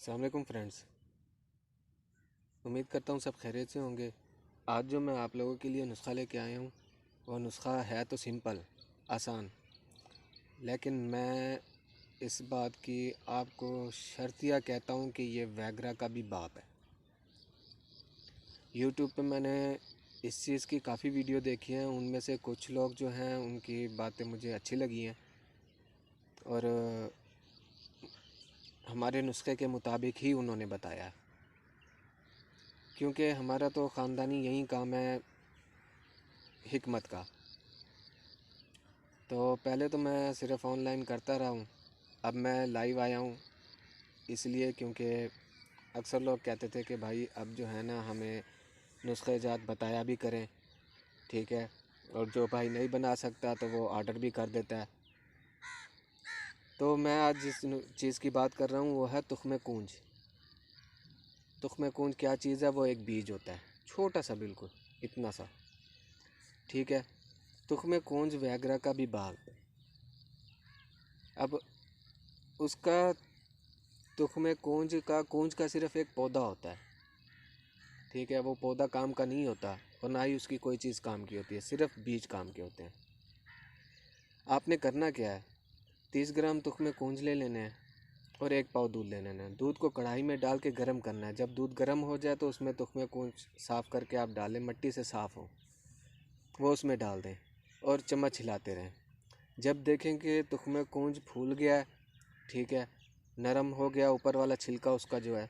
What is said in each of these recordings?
अस्सलाम वालेकुम फ्रेंड्स। उम्मीद करता हूँ सब खैरियत से होंगे। आज जो मैं आप लोगों के लिए नुस्खा लेके आया हूँ वह नुस्खा है तो सिंपल, आसान, लेकिन मैं इस बात की आपको शर्तिया कहता हूँ कि ये वैगरा का भी बाप है। यूट्यूब पे मैंने इस चीज़ की काफ़ी वीडियो देखी हैं, उनमें से कुछ लोग जो हैं उनकी बातें मुझे अच्छी लगी हैं और हमारे नुस्खे के मुताबिक ही उन्होंने बताया है, क्योंकि हमारा तो ख़ानदानी यही काम है हिकमत का। तो पहले तो मैं सिर्फ़ ऑनलाइन करता रहा हूँ, अब मैं लाइव आया हूँ इसलिए क्योंकि अक्सर लोग कहते थे कि भाई अब जो है ना हमें नुस्खे जात बताया भी करें, ठीक है, और जो भाई नहीं बना सकता तो वो ऑर्डर भी कर देता है। तो मैं आज जिस चीज़ की बात कर रहा हूँ वो है तुख्म कूंज। तुख्म कूंज क्या चीज़ है? वो एक बीज होता है, छोटा सा, बिल्कुल इतना सा, ठीक है। तुख्म कूंज वैगरा का भी बाग। अब उसका तुख्म कूंज का सिर्फ़ एक पौधा होता है, ठीक है। वो पौधा काम का नहीं होता और ना ही उसकी कोई चीज़ काम की होती है, सिर्फ बीज काम के होते हैं। आपने करना क्या है, 30 ग्राम तुख्म कूंज ले लेने हैं और 1 पाव दूध ले लेना है। दूध को कढ़ाई में डाल के गर्म करना है। जब दूध गर्म हो जाए तो उसमें तुख्म कूंज साफ़ करके आप डालें, मिट्टी से साफ़ हो, वो उसमें डाल दें और चम्मच हिलाते रहें। जब देखें कि तुख्म कूंज फूल गया है, ठीक है, नरम हो गया ऊपर वाला छिलका उसका जो है,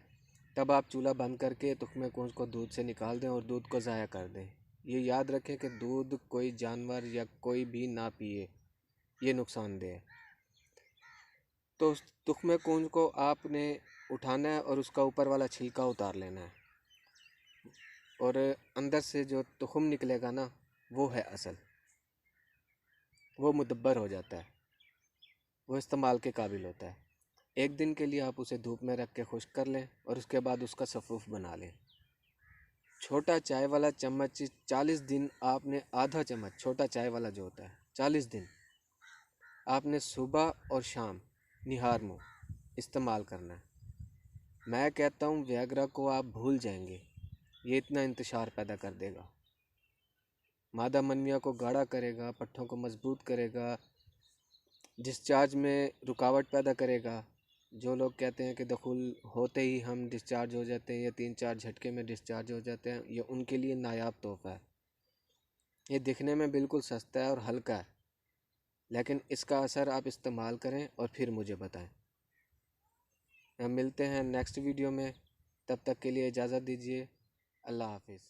तब आप चूल्हा बंद करके तुख्म कूंज को दूध से निकाल दें और दूध को ज़ाया कर दें। ये याद रखें कि दूध कोई जानवर या कोई भी ना पिए, ये नुकसानदेह है। तो उस तुख्म कूंज को आपने उठाना है और उसका ऊपर वाला छिलका उतार लेना है और अंदर से जो तुख्म निकलेगा ना, वो है असल, वो मुदब्बर हो जाता है, वो इस्तेमाल के काबिल होता है। एक दिन के लिए आप उसे धूप में रख के खुश्क कर लें और उसके बाद उसका सफ़ूफ बना लें। छोटा चाय वाला चम्मच 40 दिन आपने, आधा चम्मच छोटा चाय वाला जो होता है, 40 दिन आपने सुबह और शाम निहार मुँह इस्तेमाल करना है। मैं कहता हूँ वियाग्रा को आप भूल जाएंगे, ये इतना इंतशार पैदा कर देगा, मादा मनविया को गाढ़ा करेगा, पट्ठों को मजबूत करेगा, डिस्चार्ज में रुकावट पैदा करेगा। जो लोग कहते हैं कि दखुल होते ही हम डिस्चार्ज हो जाते हैं या 3-4 झटके में डिस्चार्ज हो जाते हैं, ये उनके लिए नायाब तोहफ़ा है। ये दिखने में बिल्कुल सस्ता है और हल्का है, लेकिन इसका असर आप इस्तेमाल करें और फिर मुझे बताएं। हम मिलते हैं नेक्स्ट वीडियो में, तब तक के लिए इजाज़त दीजिए। अल्लाह हाफिज़।